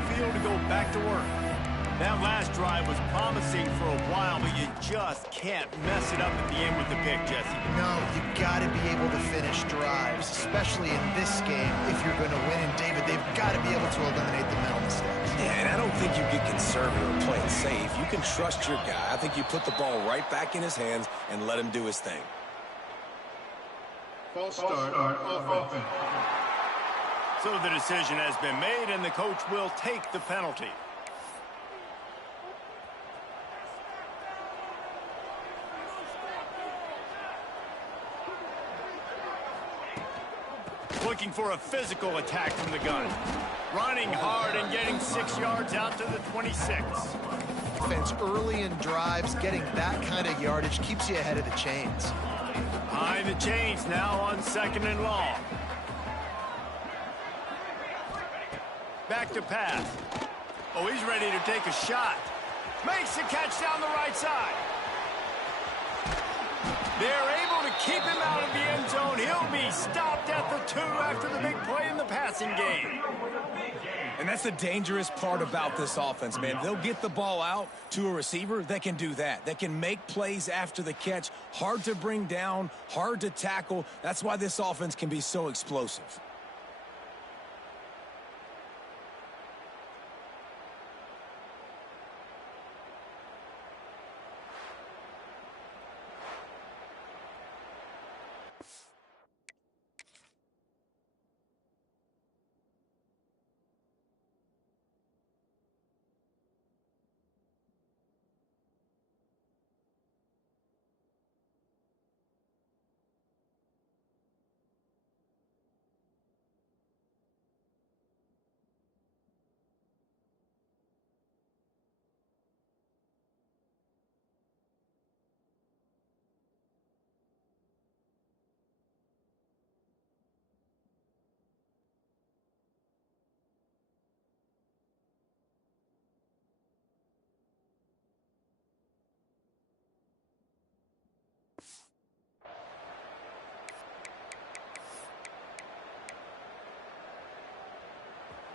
the field to go back to work. That last drive was promising for a while, but you just can't mess it up at the end with the pick, Jesse. No, you got to be able to finish drives, especially in this game. If you're going to win, and David, they've got to be able to eliminate the mental mistakes. Yeah, and I don't think you get conservative or play it safe. You can trust your guy. I think you put the ball right back in his hands and let him do his thing. False start on offense. So the decision has been made, and the coach will take the penalty. Looking for a physical attack from the gun. Running hard and getting 6 yards out to the 26. Offense early in drives, getting that kind of yardage keeps you ahead of the chains. Behind the chains now on 2nd and long. Back to pass. Oh, he's ready to take a shot. Makes the catch down the right side. They're able to keep him out of the end zone. He'll be stopped at the 2 after the big play in the passing game. And that's the dangerous part about this offense, man. They'll get the ball out to a receiver that can do that. That can make plays after the catch. Hard to bring down, hard to tackle. That's why this offense can be so explosive.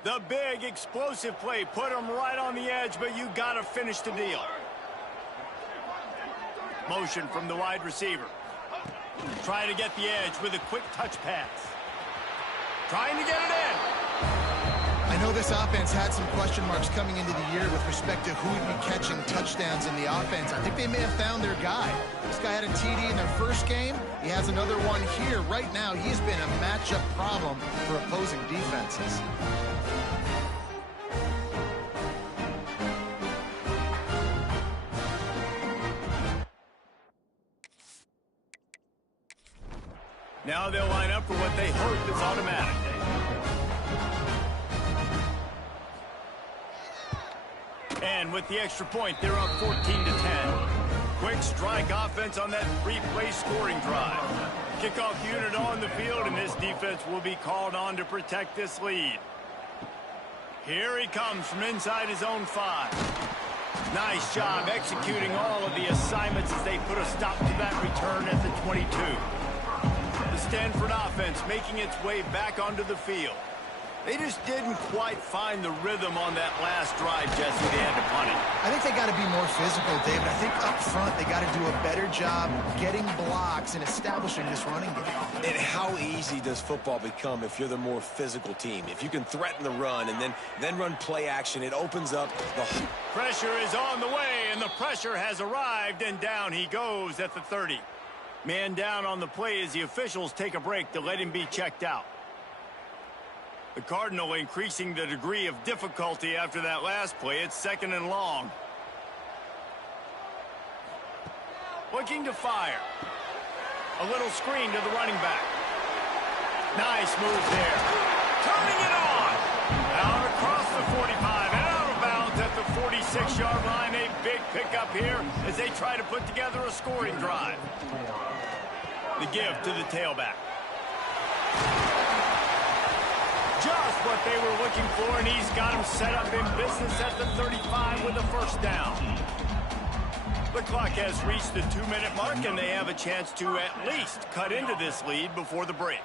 The big explosive play put him right on the edge, but you got to finish the deal. Motion from the wide receiver. Trying to get the edge with a quick touch pass. Trying to get it in. I know this offense had some question marks coming into the year with respect to who would be catching touchdowns in the offense. I think they may have found their guy. This guy had a TD in their first game. He has another one here. Right now, he's been a matchup problem for opposing defenses. Now they'll line up for what they hope is automatic. And with the extra point, they're up 14-10. Quick strike offense on that 3-play scoring drive. Kickoff unit on the field, and this defense will be called on to protect this lead. Here he comes from inside his own 5. Nice job executing all of the assignments as they put a stop to that return at the 22. The Stanford offense making its way back onto the field. They just didn't quite find the rhythm on that last drive, Jesse. They had to punt it. I think they got to be more physical, David. I think up front they got to do a better job getting blocks and establishing this running game. And how easy does football become if you're the more physical team? If you can threaten the run and then run play action, it opens up the... Pressure is on the way, and the pressure has arrived, and down he goes at the 30. Man down on the play as the officials take a break to let him be checked out. The Cardinal increasing the degree of difficulty after that last play. It's 2nd and long. Looking to fire. A little screen to the running back. Nice move there. Turning it on. Out across the 45 and out of bounds at the 46-yard line. A big pickup here as they try to put together a scoring drive. The give to the tailback. Just what they were looking for, and he's got him set up in business at the 35 with a first down. The clock has reached the 2-minute mark, and they have a chance to at least cut into this lead before the break.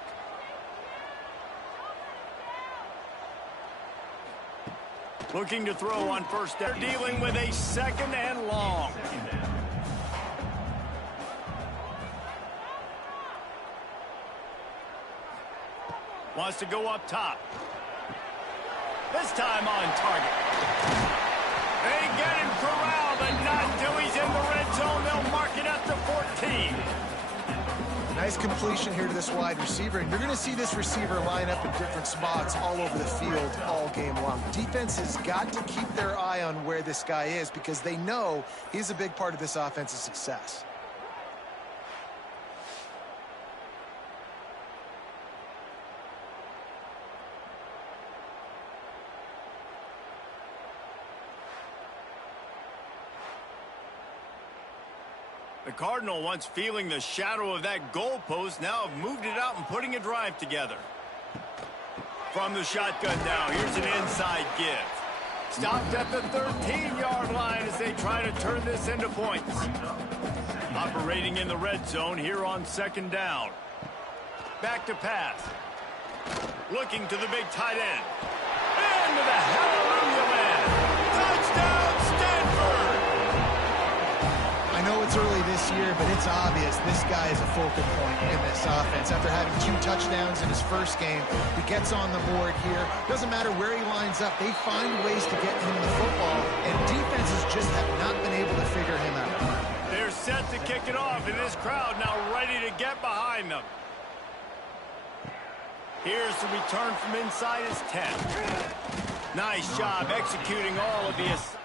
Looking to throw on first down. They're dealing with a second and long. Wants to go up top. This time on target. They get him corralled, but not till he's in the red zone. They'll mark it up to 14. Nice completion here to this wide receiver, and you're going to see this receiver line up in different spots all over the field all game long. Defense has got to keep their eye on where this guy is because they know he's a big part of this offense's success. The Cardinal, once feeling the shadow of that goalpost, now have moved it out and putting a drive together. From the shotgun now, here's an inside give. Stopped at the 13-yard line as they try to turn this into points. Operating in the red zone here on second down. Back to pass. Looking to the big tight end. Into the hallelujah land. Touchdown, Stanford! I know it's early this year, but it's obvious this guy is a focal point in this offense. After having 2 touchdowns in his first game, he gets on the board here. Doesn't matter where he lines up, they find ways to get him the football, and defenses just have not been able to figure him out. They're set to kick it off, and this crowd now ready to get behind them. Here's the return from inside his 10. Nice job executing all of the assignments.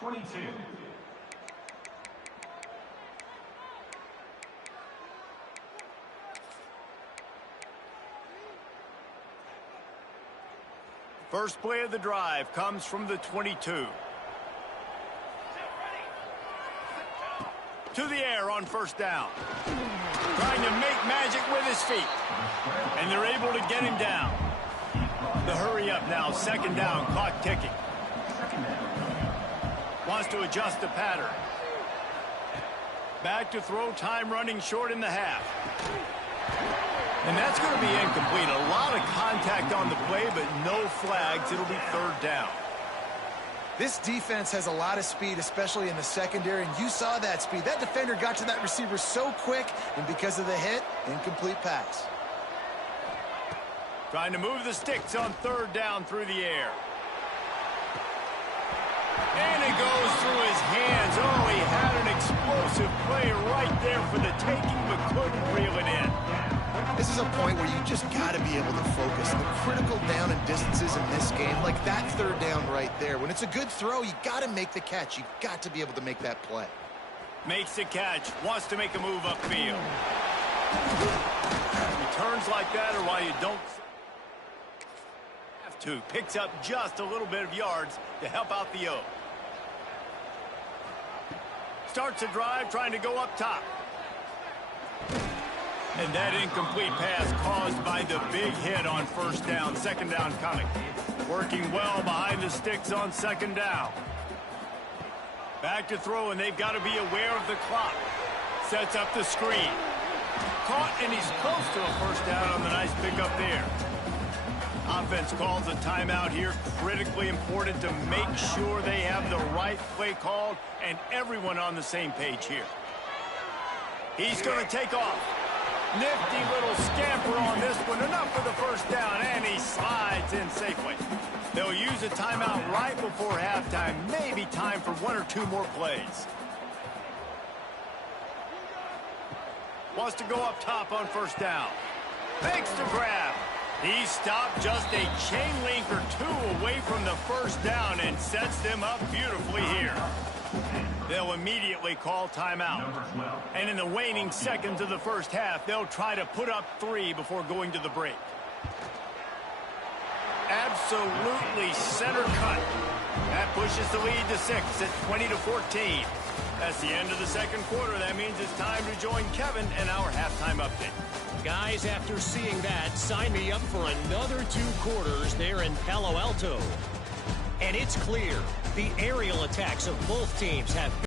22. First play of the drive comes from the 22. To the air on first down. Trying to make magic with his feet. And they're able to get him down. The hurry up now, second down, clock ticking. Wants to adjust the pattern. Back to throw, time running short in the half. And that's going to be incomplete. A lot of contact on the play, but no flags. It'll be third down. This defense has a lot of speed, especially in the secondary, and you saw that speed. That defender got to that receiver so quick, and because of the hit, incomplete pass. Trying to move the sticks on third down through the air. And it goes through his hands. Oh, he had an explosive play right there for the taking, but couldn't reel it in. This is a point where you just got to be able to focus. The critical down and distances in this game, like that third down right there. When it's a good throw, you got to make the catch. You've got to be able to make that play. Makes the catch. Wants to make a move upfield. Returns like that are why you don't have to. Picks up just a little bit of yards to help out the O. Starts a drive trying to go up top. And that incomplete pass caused by the big hit on first down. Second down coming. Working well behind the sticks on second down. Back to throw, and they've got to be aware of the clock. Sets up the screen. Caught, and he's close to a first down on the nice pickup there. Offense calls a timeout here. Critically important to make sure they have the right play called and everyone on the same page here. He's going to take off. Nifty little scamper on this one. Enough for the first down, and he slides in safely. They'll use a timeout right before halftime. Maybe time for one or two more plays. Wants to go up top on first down. Makes the grab. He stopped just a chain link or two away from the first down and sets them up beautifully here. They'll immediately call timeout. And in the waning seconds of the first half, they'll try to put up 3 before going to the break. Absolutely center cut. That pushes the lead to 6 at 20-14. That's the end of the second quarter. That means it's time to join Kevin and our halftime update. Guys, after seeing that, sign me up for another 2 quarters there in Palo Alto. And it's clear, the aerial attacks of both teams have